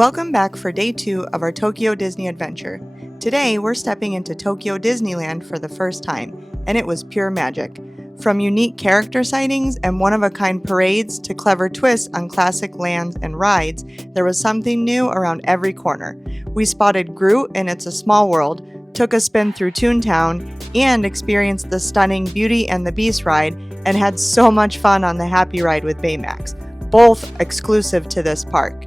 Welcome back for day 2 of our Tokyo Disney adventure. Today, we're stepping into Tokyo Disneyland for the first time, and it was pure magic. From unique character sightings and one-of-a-kind parades to clever twists on classic lands and rides, there was something new around every corner. We spotted Groot in It's a Small World, took a spin through Toontown, and experienced the stunning Beauty and the Beast ride, and had so much fun on the Happy Ride with Baymax, both exclusive to this park.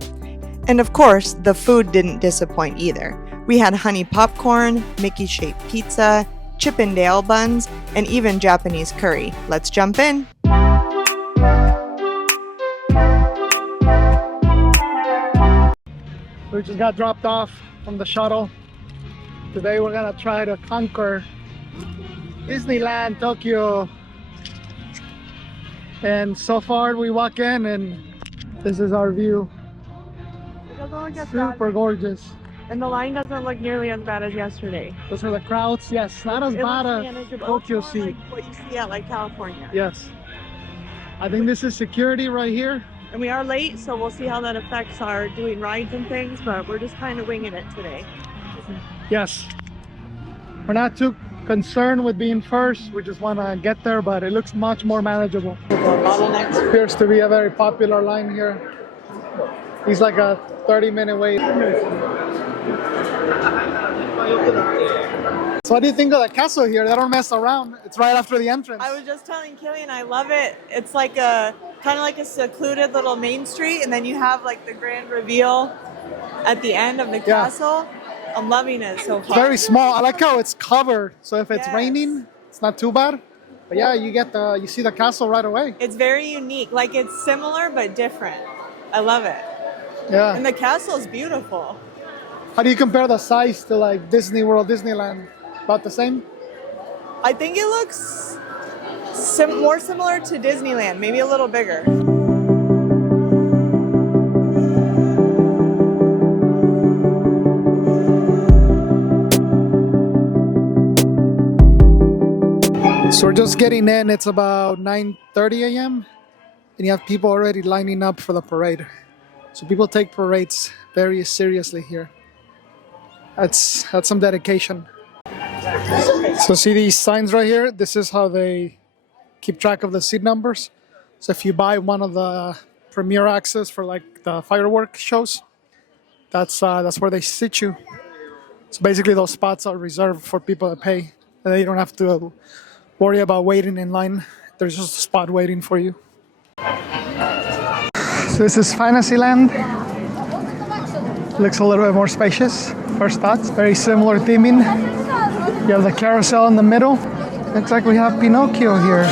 And of course, the food didn't disappoint either. We had Hunny popcorn, Mickey-shaped pizza, Chip and Dale buns, and even Japanese curry. Let's jump in! We just got dropped off from the shuttle. Today we're gonna try to conquer Disneyland, Tokyo. And so far we walk in and this is our view. Super gorgeous. And the line doesn't look nearly as bad as yesterday. Those are the crowds. Yes, not as bad as Tokyo Sea. Like what you see at like California. Yes. I think this is security right here. And we are late, so we'll see how that affects our doing rides and things, but we're just kind of winging it today. Yes. We're not too concerned with being first. We just want to get there, but it looks much more manageable. Appears to be a very popular line here. He's like a 30-minute wait. So what do you think of the castle here? They don't mess around. It's right after the entrance. I was just telling Killian, I love it. It's like a kind of like a secluded little main street, and then you have like the grand reveal at the end of the castle. I'm loving it so far. Very small. I like how it's covered, so if it's raining, it's not too bad. But yeah, you see the castle right away. It's very unique. Like it's similar but different. I love it. Yeah. And the castle is beautiful. How do you compare the size to like Disney World, Disneyland? About the same? I think it looks more similar to Disneyland, maybe a little bigger. So we're just getting in. It's about 9:30 a.m. and you have people already lining up for the parade. So people take parades very seriously here. That's some dedication. So see these signs right here? This is how they keep track of the seat numbers. So if you buy one of the premier access for like the fireworks shows, that's where they sit you. So basically those spots are reserved for people that pay, and they don't have to worry about waiting in line. There's just a spot waiting for you. So this is Fantasyland. Looks a little bit more spacious. First thoughts, very similar theming. You have the carousel in the middle. Looks like we have Pinocchio here.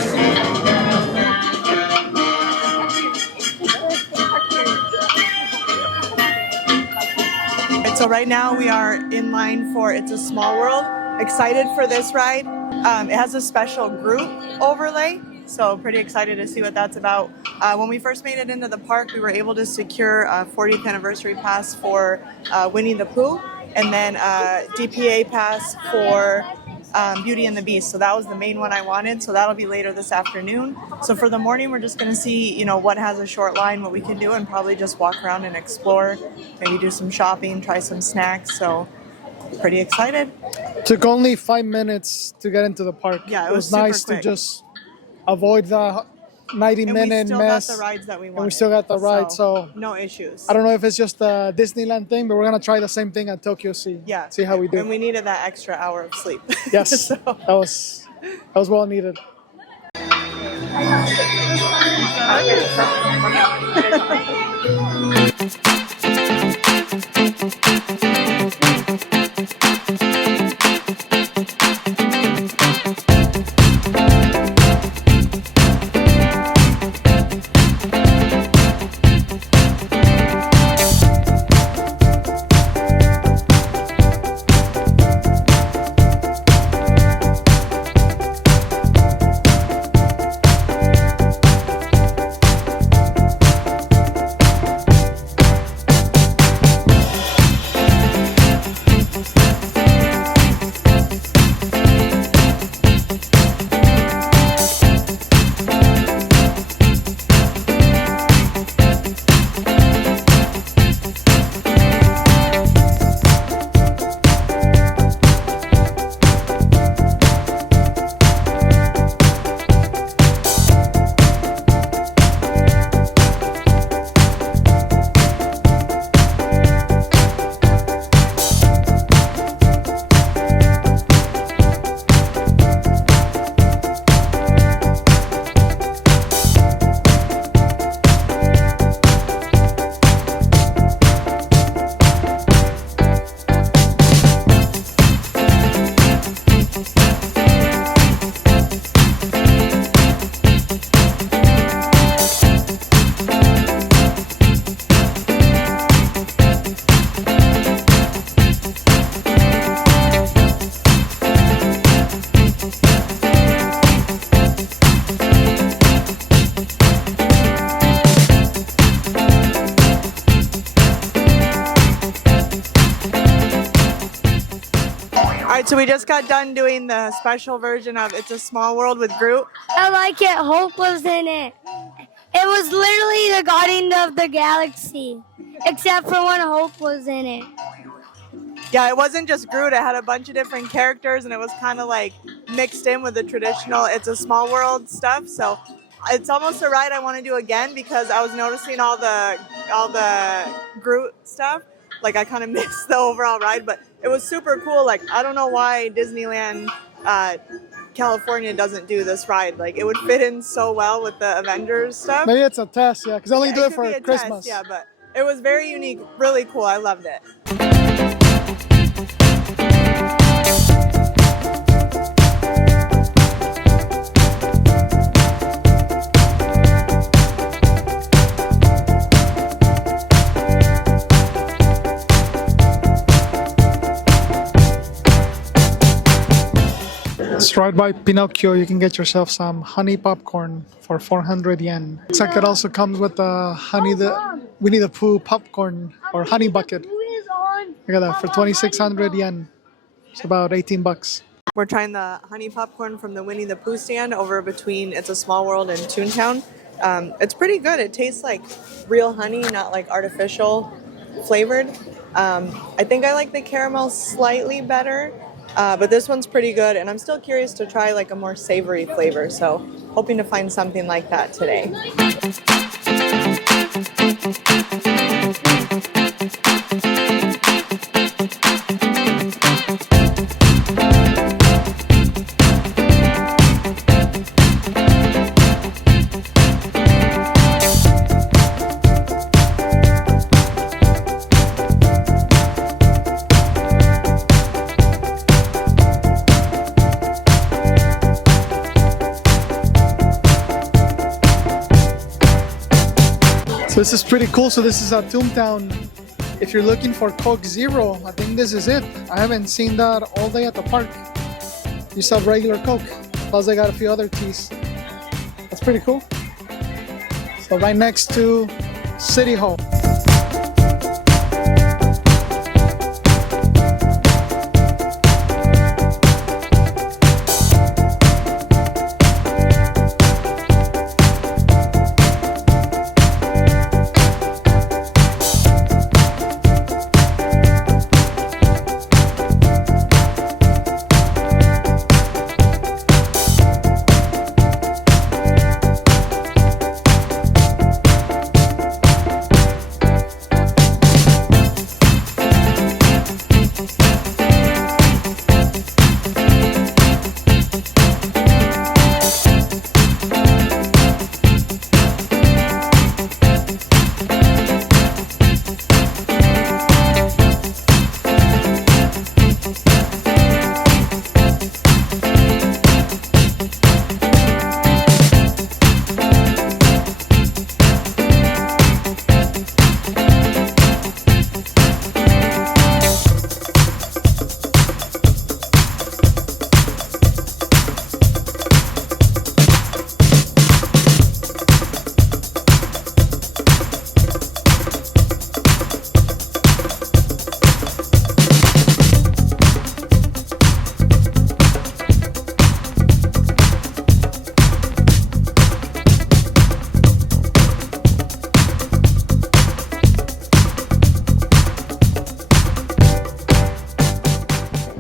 So right now we are in line for It's a Small World. Excited for this ride. It has a special group overlay, so pretty excited to see what that's about. When we first made it into the park, we were able to secure a 40th anniversary pass for Winnie the Pooh, and then a DPA pass for Beauty and the Beast. So that was the main one I wanted, so that'll be later this afternoon. So for the morning, we're just gonna see, what has a short line, what we can do, and probably just walk around and explore, maybe do some shopping, try some snacks, so pretty excited. Took only 5 minutes to get into the park. Yeah, it was super nice quick. to just avoid the 90-minute mess. Got the rides that we wanted. And we still got the ride, so no issues. I don't know if it's just a Disneyland thing, but we're gonna try the same thing at Tokyo Sea. Yeah. See how we do. And we needed that extra hour of sleep. Yes, So. that was well needed. right, so we just got done doing the special version of It's a Small World with Groot. I like it. Hope was in it. It was literally the Guardian of the Galaxy, except for when Hope was in it. Yeah, it wasn't just Groot. It had a bunch of different characters, and it was kind of like mixed in with the traditional It's a Small World stuff. So it's almost a ride I want to do again because I was noticing all the Groot stuff. Like I kind of missed the overall ride, but it was super cool. Like I don't know why Disneyland California doesn't do this ride. Like it would fit in so well with the Avengers stuff. Maybe it's a test, yeah, because they only do it for could be a Christmas. test, yeah, but it was very unique, really cool. I loved it. Let's ride by Pinocchio. You can get yourself some honey popcorn for 400 yen. Looks like it also comes with the Winnie the Pooh popcorn or honey bucket. Look at that for 2,600 yen. It's about 18 bucks. We're trying the honey popcorn from the Winnie the Pooh stand over between It's a Small World and Toontown. It's pretty good. It tastes like real honey, not like artificial flavored. I think I like the caramel slightly better. But this one's pretty good, and I'm still curious to try like a more savory flavor, so hoping to find something like that today. So this is pretty cool. So this is a Toontown. If you're looking for Coke Zero, I think this is it. I haven't seen that all day at the park. You sell regular Coke, plus they got a few other teas. That's pretty cool. So right next to City Hall.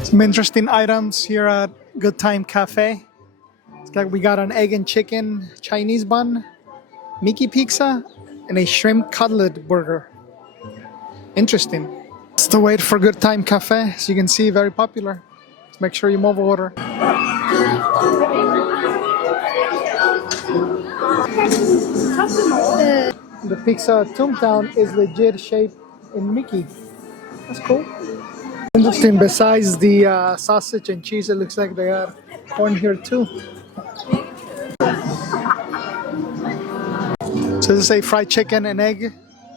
Some interesting items here at Good Time Cafe. We got an egg and chicken Chinese bun, Mickey pizza, and a shrimp cutlet burger. Interesting. It's the wait for Good Time Cafe. As you can see, very popular. Let's make sure you mobile order. The pizza at Toontown is legit shaped in Mickey. That's cool. Interesting, besides the sausage and cheese, it looks like they got corn here too. So this is a fried chicken and egg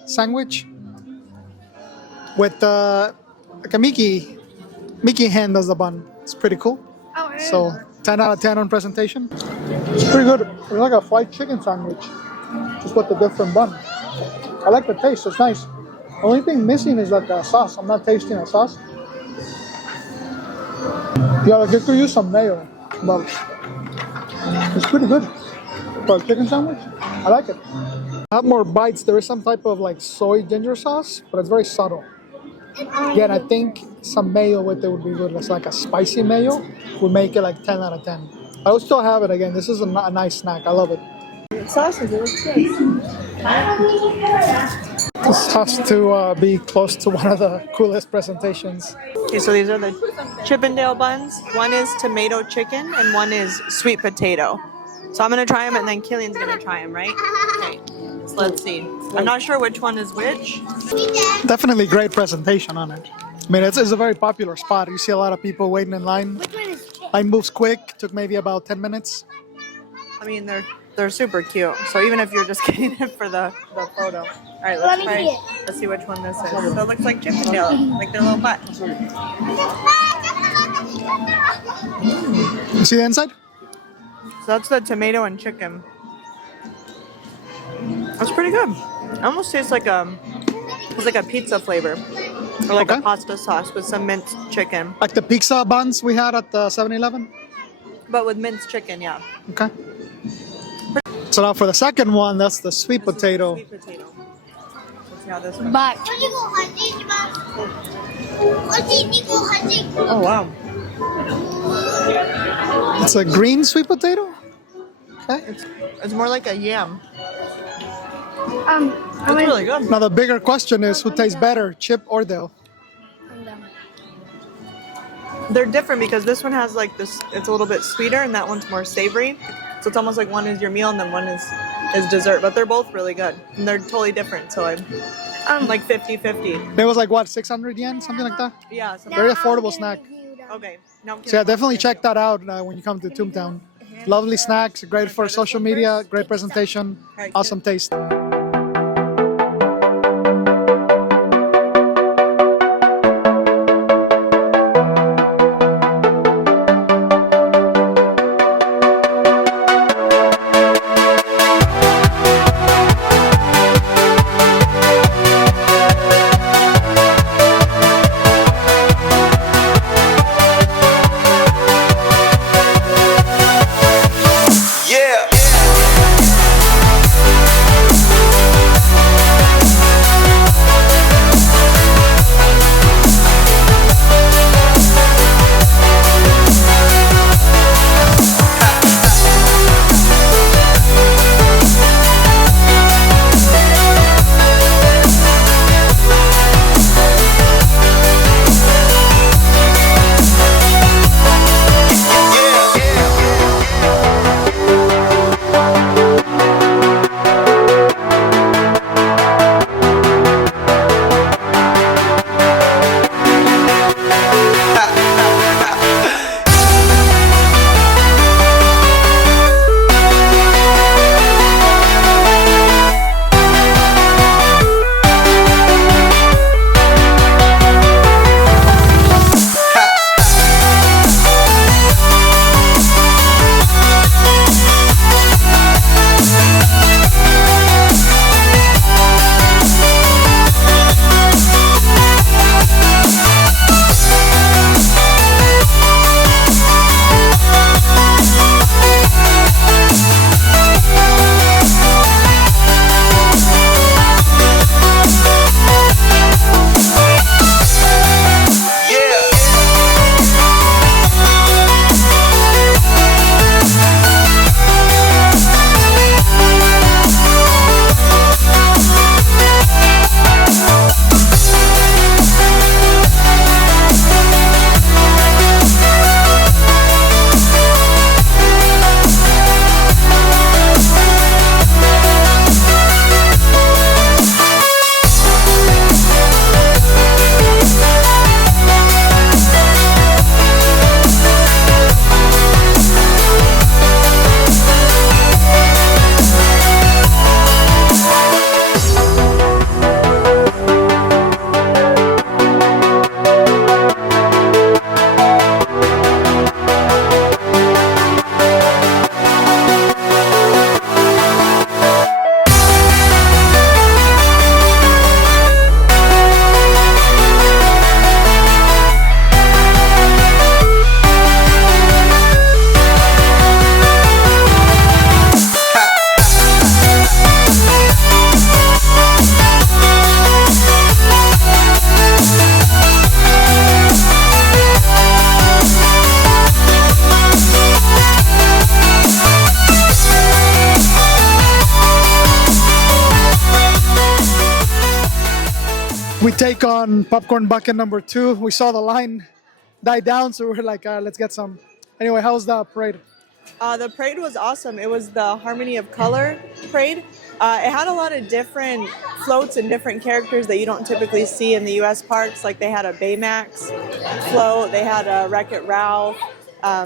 sandwich with like a Mickey hand as the bun. It's pretty cool. Oh, yeah. So 10 out of 10 on presentation. It's pretty good. It's like a fried chicken sandwich, just with a different bun. I like the taste. It's nice. The only thing missing is like a sauce. I'm not tasting a sauce. Yeah, like it could use some mayo, but it's pretty good for a chicken sandwich. I like it. I have more bites. There is some type of like soy ginger sauce, but it's very subtle. Again, I think some mayo with it would be good. It's like a spicy mayo would make it like 10 out of 10. I would still have it again. This is a nice snack. I love it. Sausage, it looks good. This has to be close to one of the coolest presentations. Okay, so these are the Chippendale buns. One is tomato chicken and one is sweet potato. So I'm gonna try them and then Killian's gonna try them, right? Okay, so let's see. I'm not sure which one is which. Definitely great presentation on it. I mean, it's a very popular spot. You see a lot of people waiting in line. Which one is Line moves quick. Took maybe about 10 minutes. I mean, they're super cute. So even if you're just getting it for the photo. All right, let's Let me try. see it. Let's see which one this is. So it looks like Chippendale, like their little butt. You see the inside? So that's the tomato and chicken. That's pretty good. It almost tastes like it's like a pizza flavor, or like Okay. a pasta sauce with some minced chicken, Like the pizza buns we had at the 7-Eleven? but with minced chicken. Yeah. Okay. So now for the second one, that's the sweet This is the potato. Sweet potato. Let's see how this one. But Oh wow. It's a green sweet potato? Okay. It's more like a yam. I It's went, really good. Now the bigger question is who tastes better, Chip or Dale? They're different because this one has like this. It's a little bit sweeter, and that one's more savory. So it's almost like one is your meal and then one is dessert. But they're both really good, and they're totally different. So I'm like 50-50. It was like what, 600 yen, something like that? Yeah. So Very affordable snack. okay. Now So yeah, definitely check that out when you come to Toontown. Lovely snacks, great for social media, great presentation, awesome taste. Yeah. take on popcorn bucket number 2. We saw the line die down, so we were like, let's get some. Anyway, how was the parade? The parade was awesome. It was the Harmony of Color parade. It had a lot of different floats and different characters that you don't typically see in the U.S. parks. Like they had a Baymax float, they had a Wreck-It Ralph,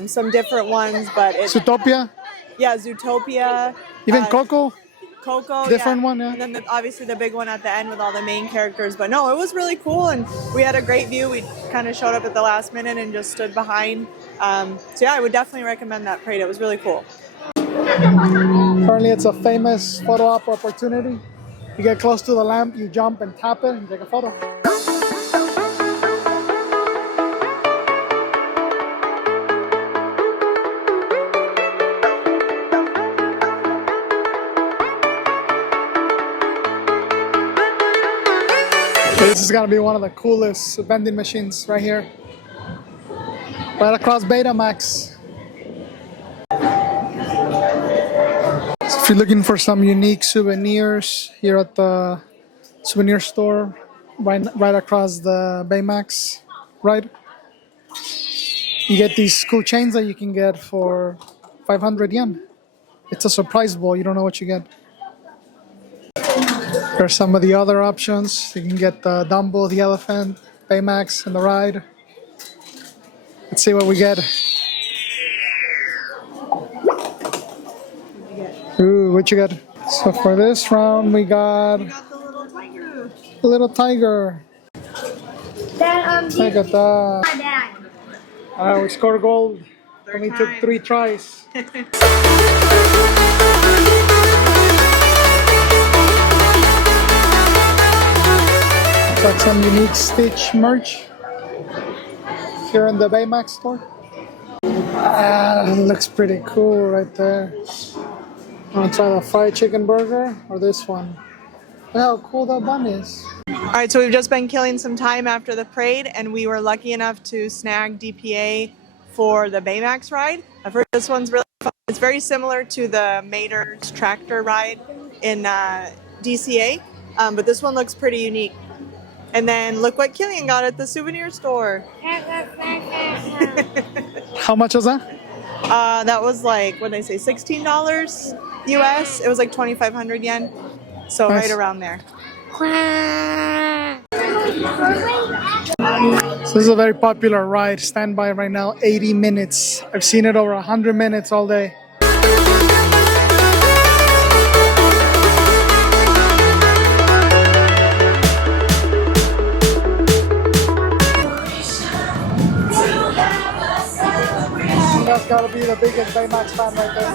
some different ones. But Zootopia? Yeah, Zootopia. Even Coco? Coco, different yeah. one, yeah. And then obviously the big one at the end with all the main characters. But no, it was really cool, and we had a great view. We kind of showed up at the last minute and just stood behind. So yeah, I would definitely recommend that parade. It was really cool. Apparently it's a famous photo op opportunity. You get close to the lamp, you jump and tap it and take a photo. This is gonna be one of the coolest vending machines right here. Right across Baymax. So if you're looking for some unique souvenirs here at the souvenir store, right across the Baymax, right? You get these cool chains that you can get for 500 yen. It's a surprise bowl, you don't know what you get. There's some of the other options. You can get the Dumbo, the elephant, Baymax, and the ride. Let's see what we get. Ooh, what you got? So for this round, we got The little tiger. the little tiger. Dad, Look at that. my dad. We scored gold. Only took 3 tries. Got some unique Stitch merch here in the Baymax store. Looks pretty cool right there. Want to try the fried chicken burger or this one? Look how cool that bun is. All right, so we've just been killing some time after the parade, and we were lucky enough to snag DPA for the Baymax ride. I've heard this one's really fun. It's very similar to the Mater's tractor ride in DCA, but this one looks pretty unique. And then look what Killian got at the souvenir store. How much was that? That was like, what did they say, $16 US? It was like 2,500 yen. So Nice. right around there. So this is a very popular ride. Standby right now, 80 minutes. I've seen it over 100 minutes all day. That's gotta be the biggest Baymax fan right there.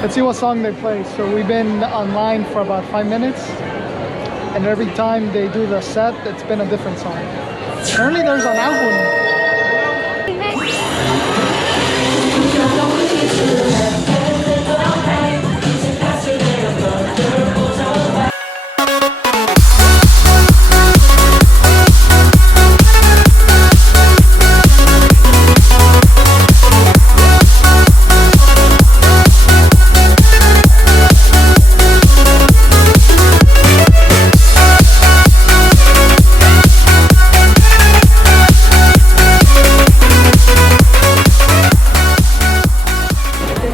Let's see what song they play. So we've been online for about 5 minutes, and every time they do the set, it's been a different song. Apparently there's an album.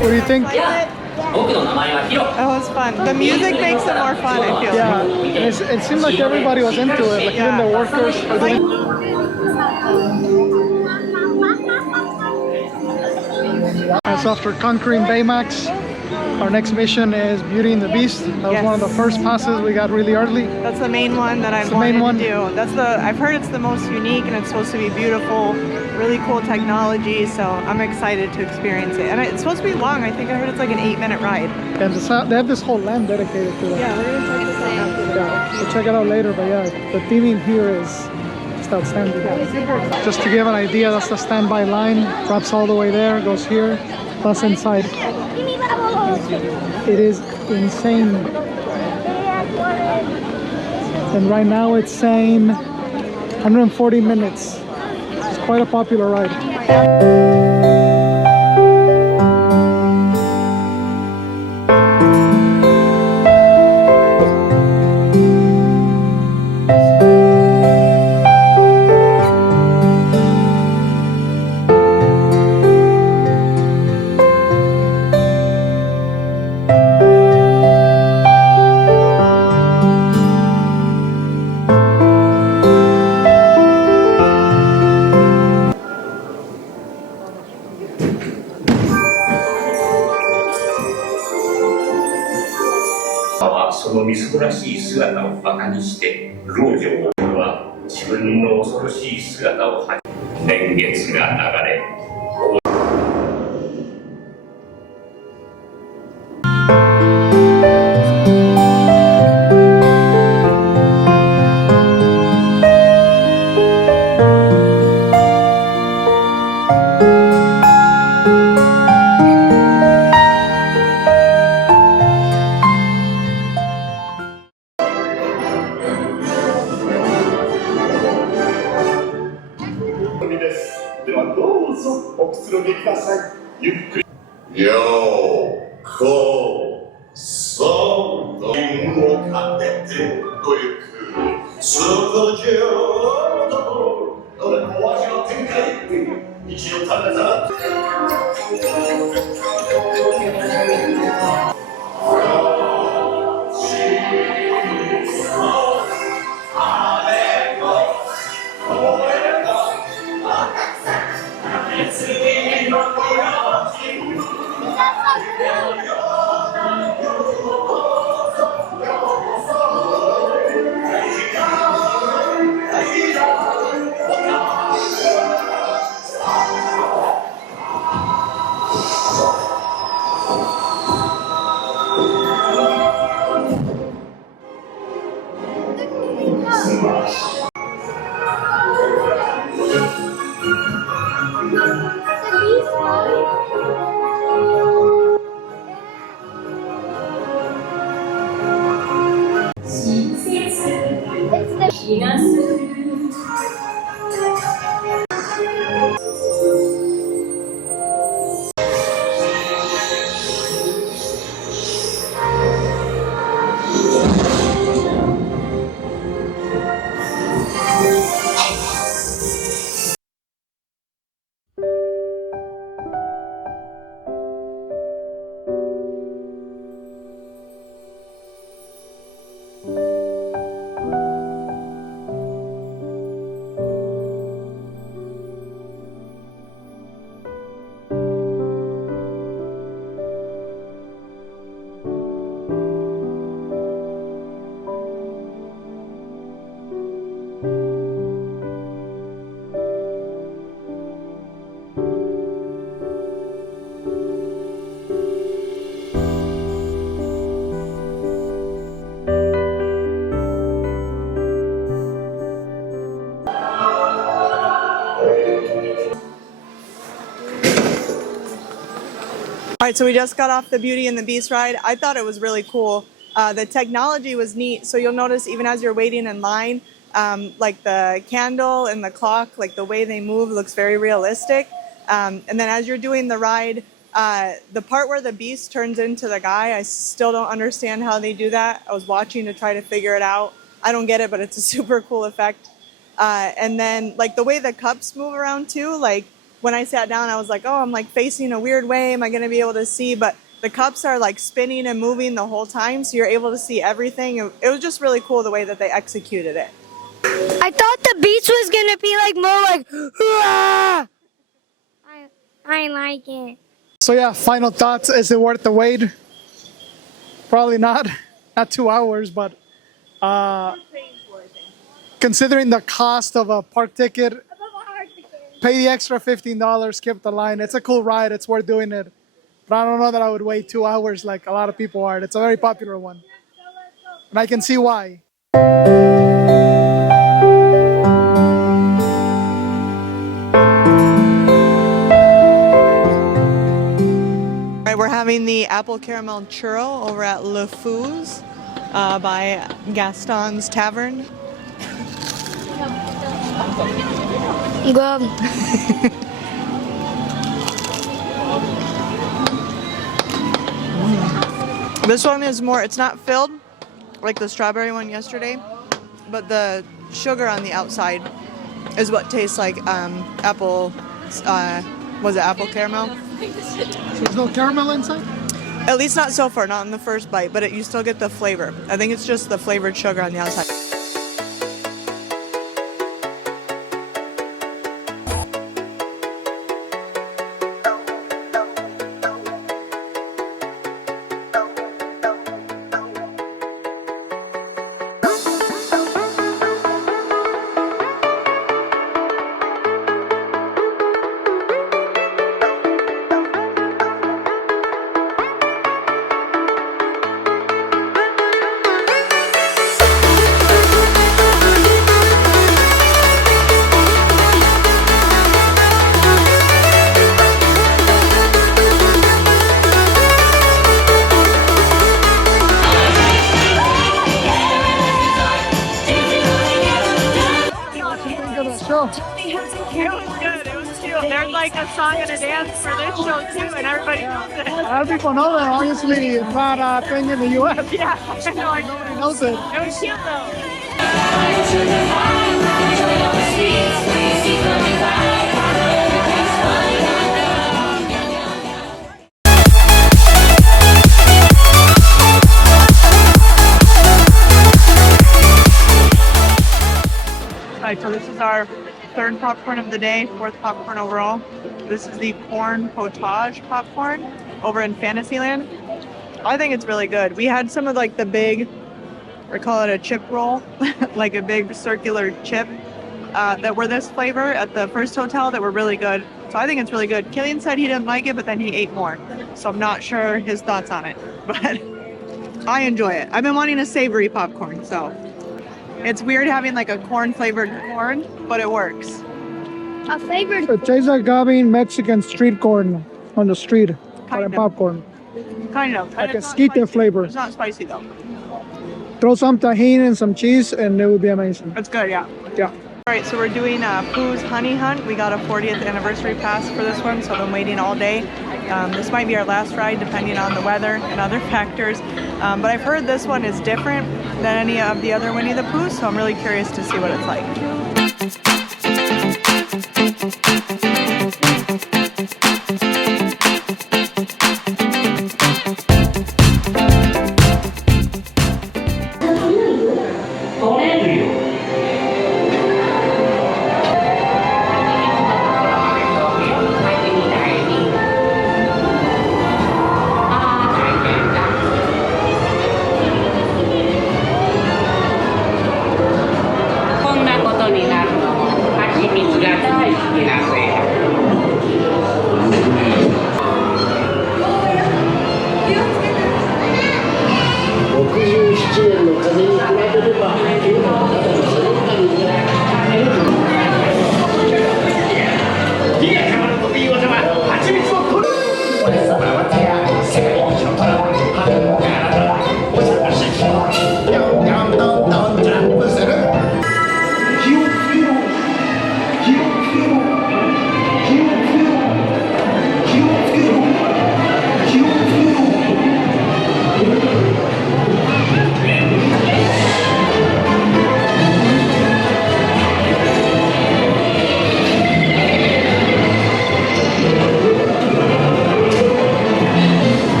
What do you think? That was fun. The music makes it more fun, I feel. Yeah, it seemed like everybody was into it, like even the workers. So after conquering Baymax, our next mission is Beauty and the Beast. That was one of the first passes we got really early. That's the main one that I've wanted to do. I've heard it's the most unique, and it's supposed to be beautiful, really cool technology, so I'm excited to experience it. And it's supposed to be long. I think I heard it's like an 8-minute ride. And they have this whole land dedicated to that. Yeah, we're going to check this out after the Yeah, we'll check it out later, but yeah, the theming here is just outstanding. Just to give an idea, that's the standby line. Drops all the way there, goes here, plus inside. It is insane. And right now it's saying 140 minutes. It's quite a popular ride.はそのみすぼらしい姿をバカにして老女は自分の恐ろしい姿を恥じ年月が流れではどうぞおくつろぎください。ゆっくり。ようこその縁をかけてごゆっくり。外上のどれも味の展開。一度食べたら。All right, so we just got off the Beauty and the Beast ride. I thought it was really cool. The technology was neat. So you'll notice even as you're waiting in line, like the candle and the clock, like the way they move looks very realistic. And then as you're doing the ride, the part where the Beast turns into the guy, I still don't understand how they do that. I was watching to try to figure it out. I don't get it, but it's a super cool effect. And then like the way the cups move around too, like when I sat down, I was like, oh, I'm like facing a weird way. Am I going to be able to see? But the cups are like spinning and moving the whole time. So you're able to see everything. It was just really cool the way that they executed it. I thought the beach was going to be like more like, "Hurrah!" I like it. So yeah, final thoughts. Is it worth the wait? Probably not. Not 2 hours, but considering the cost of a park ticket, pay the extra $15, skip the line. It's a cool ride. It's worth doing it. But I don't know that I would wait 2 hours like a lot of people are. It's a very popular one. And I can see why. getting the apple caramel churro over at LeFou's by Gaston's Tavern. Good. This one is more, it's not filled like the strawberry one yesterday, but the sugar on the outside is what tastes like apple, was it apple caramel? So there's no caramel inside? At least not so far, not in the first bite, but you still get the flavor. I think it's just the flavored sugar on the outside. Show. It was good. It was cute. There's like a song and a dance for this show too, and everybody knows it. A lot of people know that. Obviously, it's not a thing in the U.S. Yeah, I know. Nobody knows it. It was cute though. Alright, so this is our third popcorn of the day, fourth popcorn overall. This is the corn potage popcorn over in Fantasyland. I think it's really good. We had some of like the big, we call it a chip roll, like a big circular chip that were this flavor at the first hotel that were really good. So I think it's really good. Killian said he didn't like it, but then he ate more. So I'm not sure his thoughts on it, but I enjoy it. I've been wanting a savory popcorn, so. It's weird having like a corn flavored corn, but it works. A favorite. It tastes like having Mexican street corn on the street. Kind of. Popcorn. Kind of. Like It's a not skite spicy. flavor. It's not spicy though. Throw some tahini and some cheese and it would be amazing. It's good, yeah. Yeah. All right, so we're doing Pooh's Hunny Hunt. We got a 40th anniversary pass for this one, so I've been waiting all day. This might be our last ride depending on the weather and other factors. But I've heard this one is different than any of the other Winnie the Pooh, so I'm really curious to see what it's like.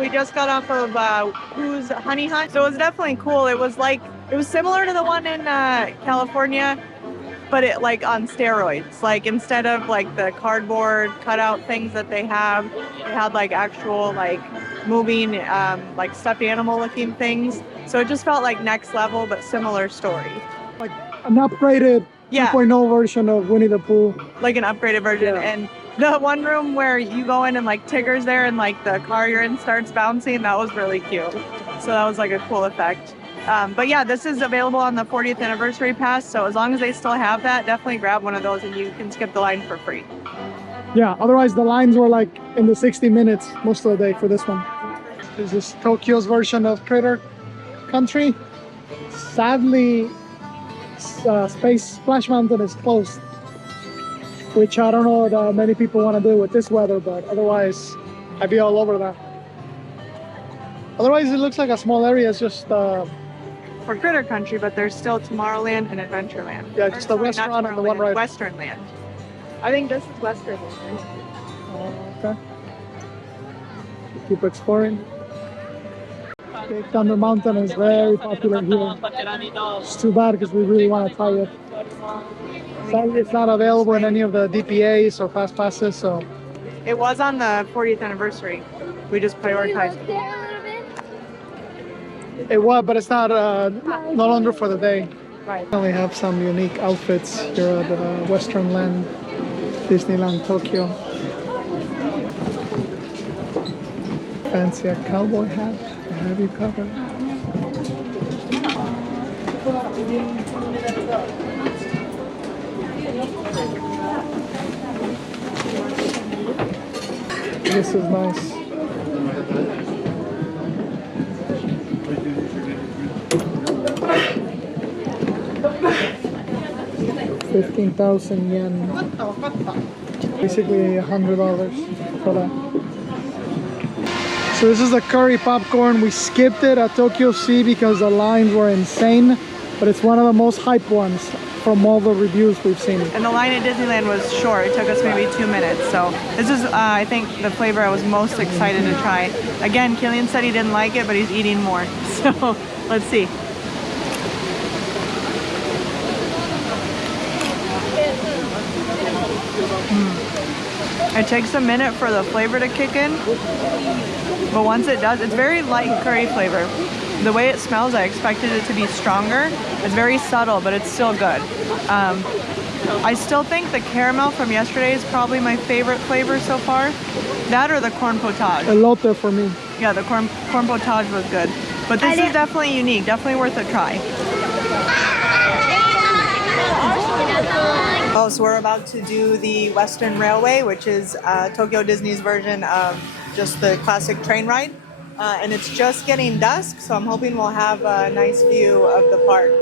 We just got off of Pooh's Hunny Hunt, so it was definitely cool. It was similar to the one in California, but it like on steroids. Like instead of like the cardboard cutout things that they had like actual like moving like stuffed animal looking things. So it just felt like next level, but similar story. Like an upgraded 2.0 version of Winnie the Pooh. Like an upgraded version. Yeah. And the one room where you go in and like Tigger's there and like the car you're in starts bouncing, that was really cute. So that was like a cool effect. But yeah, this is available on the 40th anniversary pass. So as long as they still have that, definitely grab one of those and you can skip the line for free. Yeah, otherwise the lines were like in the 60 minutes most of the day for this one. This is Tokyo's version of Critter Country. Sadly, Space Splash Mountain is closed, which I don't know that many people want to do with this weather, but otherwise I'd be all over that. Otherwise it looks like a small area. It's just for Critter Country, but there's still Tomorrowland and Adventureland. Yeah, just the restaurant and the one ride. Westernland. I think this is Westernland. Okay. Keep exploring. Big Thunder Mountain is very popular here. It's too bad because we really want to try it. Sadly, it's not available in any of the DPAs or fast passes, so. It was on the 40th anniversary. We just prioritized it. It was, but it's not no longer for the day. Right. We only have some unique outfits here at Westernland, Disneyland, Tokyo. Fancy a cowboy hat. I have you covered. This is nice. $15,000 yen. Basically $100 for that. So this is the curry popcorn. We skipped it at Tokyo Sea because the lines were insane, but it's one of the most hyped ones from all the reviews we've seen. And the line at Disneyland was short. It took us maybe 2 minutes. So this is, I think, the flavor I was most excited to try. Again, Killian said he didn't like it, but he's eating more. So let's see. It takes a minute for the flavor to kick in, but once it does, it's very light curry flavor. The way it smells, I expected it to be stronger. It's very subtle, but it's still good. I still think the caramel from yesterday is probably my favorite flavor so far. That or the corn potage. Elote for me. Yeah, the corn potage was good. But this is definitely unique, definitely worth a try. Oh, so we're about to do the Western Railway, which is Tokyo Disney's version of just the classic train ride. And it's just getting dusk, so I'm hoping we'll have a nice view of the park.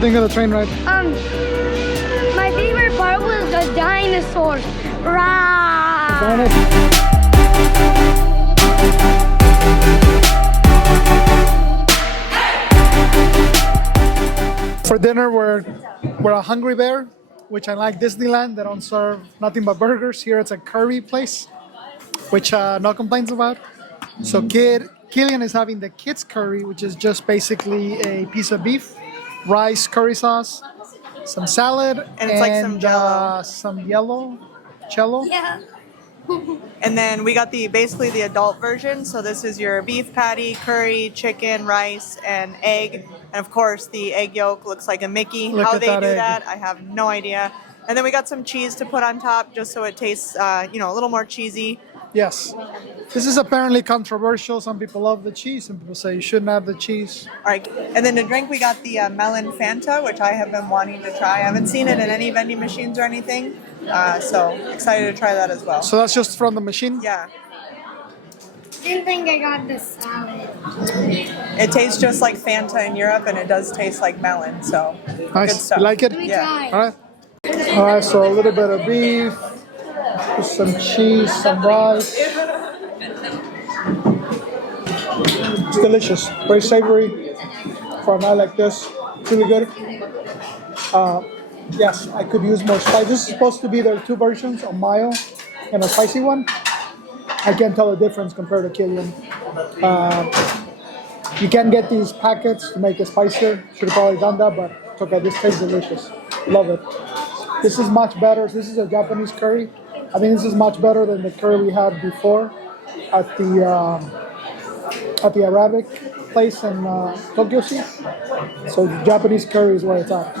Think of the train ride? My favorite part was the dinosaurs. Rah! For dinner, we're a Hungry Bear, which I like Disneyland. They don't serve nothing but burgers. Here it's a curry place, which no complaints about. So Killian is having the kids curry, which is just basically a piece of beef, rice, curry sauce, some salad, And it's like some jello. some yellow cello. Yeah. And then we got basically the adult version. So this is your beef patty, curry, chicken, rice, and egg. And of course, the egg yolk looks like a Mickey. Look How at they that do egg. that, I have no idea. And then we got some cheese to put on top, just so it tastes, a little more cheesy. Yes. This is apparently controversial. Some people love the cheese. Some people say you shouldn't have the cheese. All right. And then to drink, we got the melon Fanta, which I have been wanting to try. I haven't seen it in any vending machines or anything. So excited to try that as well. So that's just from the machine? Yeah. didn't think I got the salad. It tastes just like Fanta in Europe, and it does taste like melon. So Nice. good stuff. You like it? Let me Yeah. try. All right. All right. So a little bit of beef, with some cheese, some rice. It's delicious. Very savory for a night like this. It's really good. Yes, I could use more spice. This is supposed to be there are two versions, a mild and a spicy one. I can't tell the difference compared to Killian. You can get these packets to make it spicier. Should have probably done that, but it's okay. This tastes delicious. Love it. This is much better. This is a Japanese curry. I think this is much better than the curry we had before at the Arabic place in Tokyo Sea. So the Japanese curry is where it's at.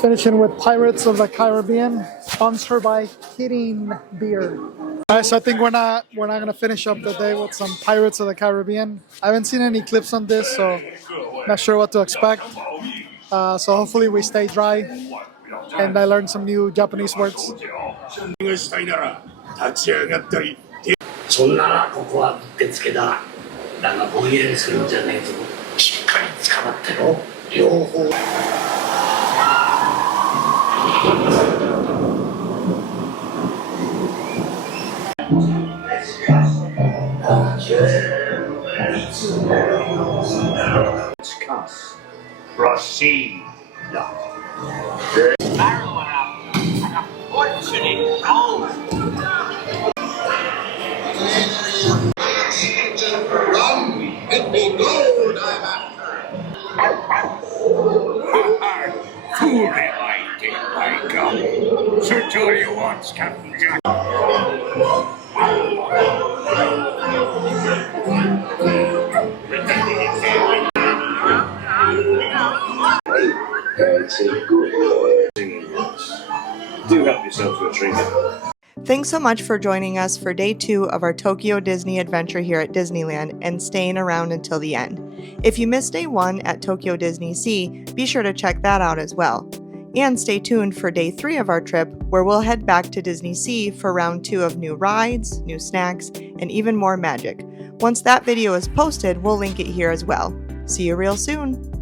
Finishing with Pirates of the Caribbean, sponsored by Kidding Beer. Guys, I think we're not gonna finish up the day with some Pirates of the Caribbean. I haven't seen any clips on this, so not sure what to expect. So hopefully we stay dry and I learn some new Japanese words. そんならここはうってつけだ。だがぼんやりするんじゃねえぞ。しっかり捕まってろ。両方。Discuss. Proceed. Barrel went up. An unfortunate goal. It be gold I'm after. Fool me, I take my gun. Search all you want, Captain Jack. Do help yourself to a trinket. Thanks so much for joining us for day 2 of our Tokyo Disney adventure here at Disneyland and staying around until the end. If you missed day 1 at Tokyo Disney Sea, be sure to check that out as well. And stay tuned for day 3 of our trip, where we'll head back to Disney Sea for round 2 of new rides, new snacks, and even more magic. Once that video is posted, we'll link it here as well. See you real soon!